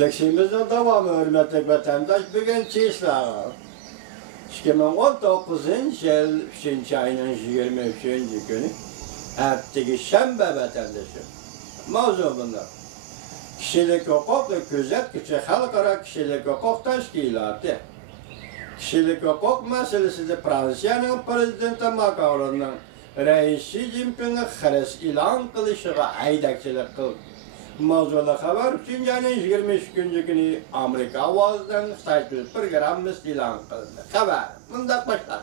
Leksimizin devamı hürmetli vatandaş bugün çeşitler. 2019 yıl 3. ayının 23. günü haftaki Şembe vatandaşı. Mavzu bunlar. Kişilik hukuk ve gözetkiçi halkara kişilik hukuk teşkilatı. Kişilik hukuk meselesi de Fransa'nın prezidenti Macron'un reisi Xi Jinping'e xaris ilan kılışıga aydakçılık kıldı. Mavzulu haber için yani 23 günü Amerika avazdan saytlı programımız ilan kıldı. Haber, bundan başlar.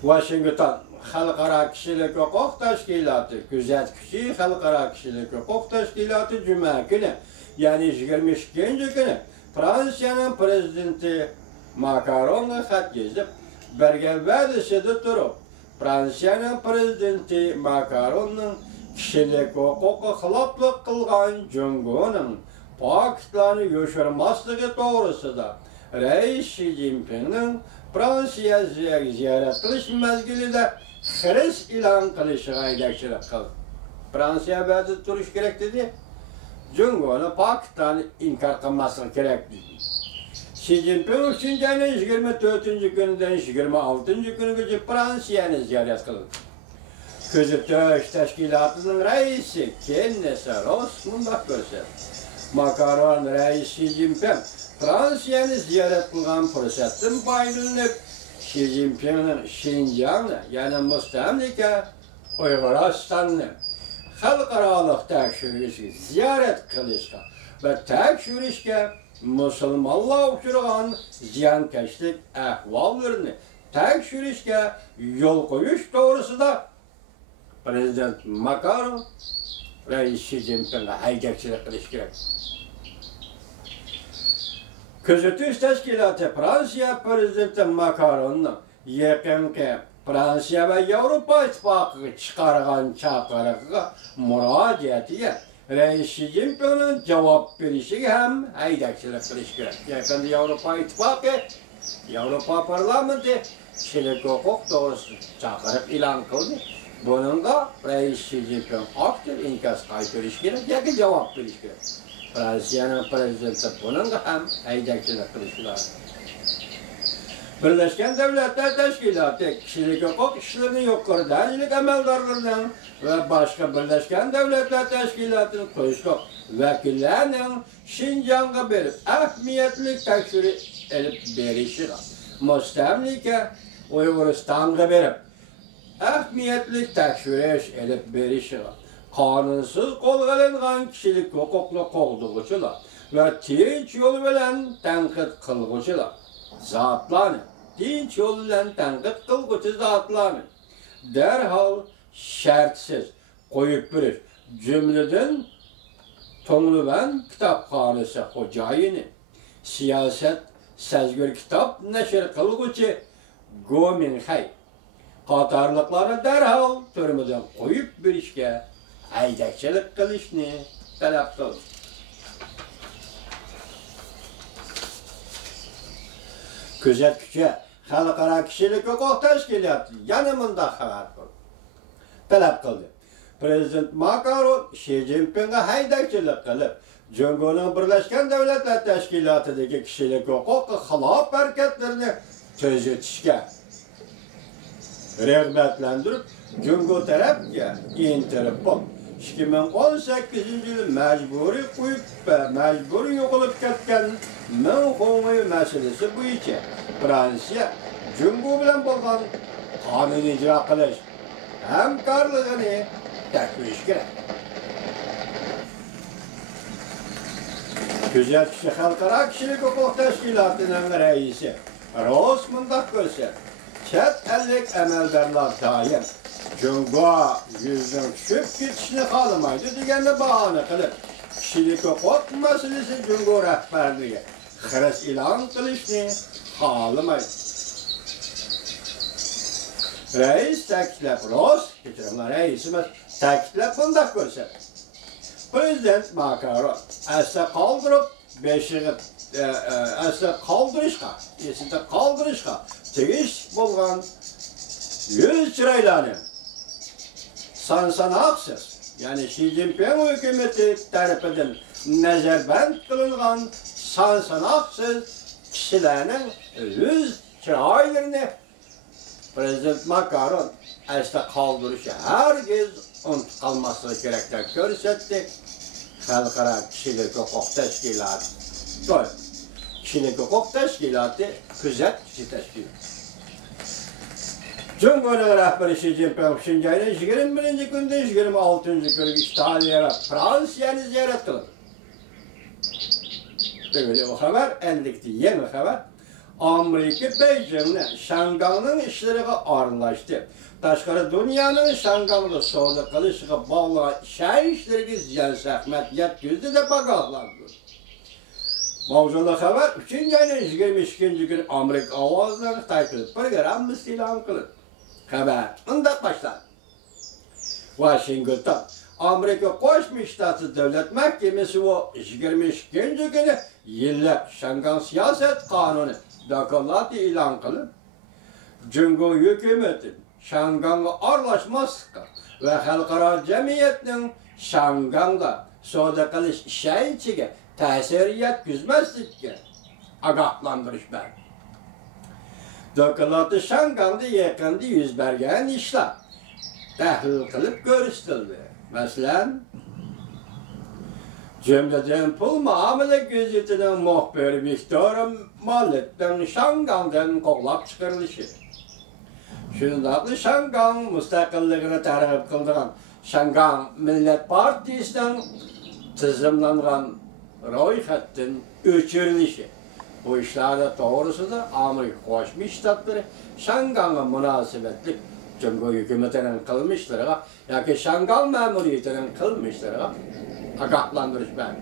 Washington Halkara Kişilik Hukuk Teşkilatı, Gözetkiçi Halkara Kişilik Hukuk Teşkilatı Cuma günü, yani 23 günü Fransa'nın prezidenti Macron'a xat yazıp, bergen vədisida turup, Fransa'nın prezidenti Macron'un kişilik hukuka xilaflık kılgan Cumhur'un Pakistan'ı yoşurmaslığı doğrusunda Reis Xi Jinping'in Fransa'ya ziyaret kılış mezgilinde xaris ilan kılışıga aydakçılık kıldı. Fransa'ya vədi turuş gerek dedi, Cumhur'un Pakistan'ı inkar kılması gerek dedi. Xi Jinping 3. ayının 24. gününden 26. günü Fransa'yı ziyaret kıldı. Gözetiş Teşkilatı'nın reisi kendisi Rosmunda göster. Macron reisi Xi Jinping Fransa'yı ziyaret kılgan fırsatın paylanıp Xi Jinping'in Şinjan'ı yani müstemlike Uyguristan'ı halkaralık tekşürüşü ziyaret kılışka ve tekşürüşke Müslümanlar uçurgan ziyankeşlik ahvallarını tekşürüşke yol koyuş doğrusu da Prezident Macron Reis Xi Jinping'e aydakçılık kılış gerek. Gözetiş Teşkilatı Fransa Prezidenti Macron'un yakınki Fransa ve Avrupa İttifakı çıkargan çağrıga müracaatiye Reis Xi Jinping'in cevap verişi hem aydakçılık kılış gerek. Yakında Avrupa İttifakı, Avrupa Parlamenti kişilik hukuk doğrusu çağırıp ilan kıldı. Bununla Reis Xi Jinping aktif inkaz kaytırış gerek, ya ki cevap veriş gerek. Fransa'nın prezidenti bununla hem aydakçılık kılış lazım. Birleşken Devletler Teşkilatı kişilik hukuk işlerini yukarı derecelik emeldarlarının ve başka Birleşken Devletler Teşkilatı'nın kuşluk vekillerinin Şinjan'a verip ehemmiyetli tekşiri elip verişi müstemlike Uyguristan'a verip ehemmiyetli tekşiriş elip verişi kanunsuz kolgalangan kişilik hukuklu kolduguçular ve tinç yolu bilen tenkit kılguçular zatlarını, tinç yolu bilen tenkit kılguçu zatlarını derhal şartsız koyup biriş cümleden Tongluban kitapxanası hocayını siyaset sezgür kitap neşir kılguçu Gominhay qatarlıkları derhal türmeden koyup bir işe aydakçılık kılışını talep kıldı. Gözetkiçi Halkara Kişilik Hukuk Teşkilatı yanımında haber kıldı. Talep kıldı. Prezident Macron Xi Jinping'e aydakçılık kılıp Cumhur'un Birleşken Devletler Teşkilatı'daki kişilik hukuk xilaf hareketlerini tözetişke rağbetlendirip Cumhur tarafga Interpol 2018 yılı mecburi koyup ve mecburi yo'qolib ketgan Mönxoy meselesi bo'yicha Fransa Cumhur bilan bo'lgan qonun ijro qilish hamkorligini takvish kerak. Gözetkiçi Halkara Kişilik Hukuk Teşkilatı'nın reisi Rosmunda göster. Chet ellik emeldarlar daim Cumhur'a yüzden düşüp gitişini kalamaydı degenle bahane kılıp kişilik hukuk meselesi Cumhur rehberliği xaris ilan kılışını kalamaydı. Reis teklif reisimiz teklif bunda göster. Prezident Macron asla kaldırıp beşiği asla kaldırışka tegiş bolgan yüz çıraylarını sansana haksız yani Xi Jinping hükümeti tarafından nazarband kılıngan sansanaksız kişilerin yüz çıraylarını Prezident Macron asla kaldırışı herkes unut kalması gerektiğini görsetti. Halkara Kişilik Hukuk Teşkilatı, Kişilik Hukuk Teşkilatı, Küzetçi Teşkilatı. Cumhuriyet Rəhbəri Xi Jinping Şinjan'ın 21. günde 26. günü İtalya'ya Fransa'yı ziyaret kıldı. Böyle o haber, ellikti yeni haber. Amerika Beijing'le Şangay'ın işleri ağırlaştı. Taşqarı dünyanın Şangay'la soğuda kılışıqa bağlı şey işleri ziyan səhmətiyyət yüzde de bagahlandı. Mavzulu haber 3. ayının 22. gün Amerika avazlarını taykılıp program ilan kılır. Haber ındak başlar. Washington, Amerika Koşmuş Ştatı Devlet Mahkemesi o 22. günü yıllık Şangay siyaset kanunu dokulatı ilan kılır. Cumhur hükümeti Şangay'la arlaşmazlıkla ve halkara cemiyetinin Şangay'la soda kılış işayetiyle tesiriyet güzmezlikle agahlandırış ben. Dokulatı Şangay'da yakında yüz bergen işler təhlil kılıp görüştürdü. Mesela cümleden pul muamele gözütünün muhbiri Victor Mallet'ten Şangay'dan koğlap çıkarılışı. Şundaqlı Şangay müstakilligini tarif kıldıran Şangay Millet Partisi'den tizimlanğan royxatın öçürülüşü. Bu işlerde doğrusu da Amerika Koşmuş Ştatları Şangay'a münasebetli Cumhur hükümetinin kılmışları, ya ki Şangay memuriyetinin kılmışları agahlandırış ben.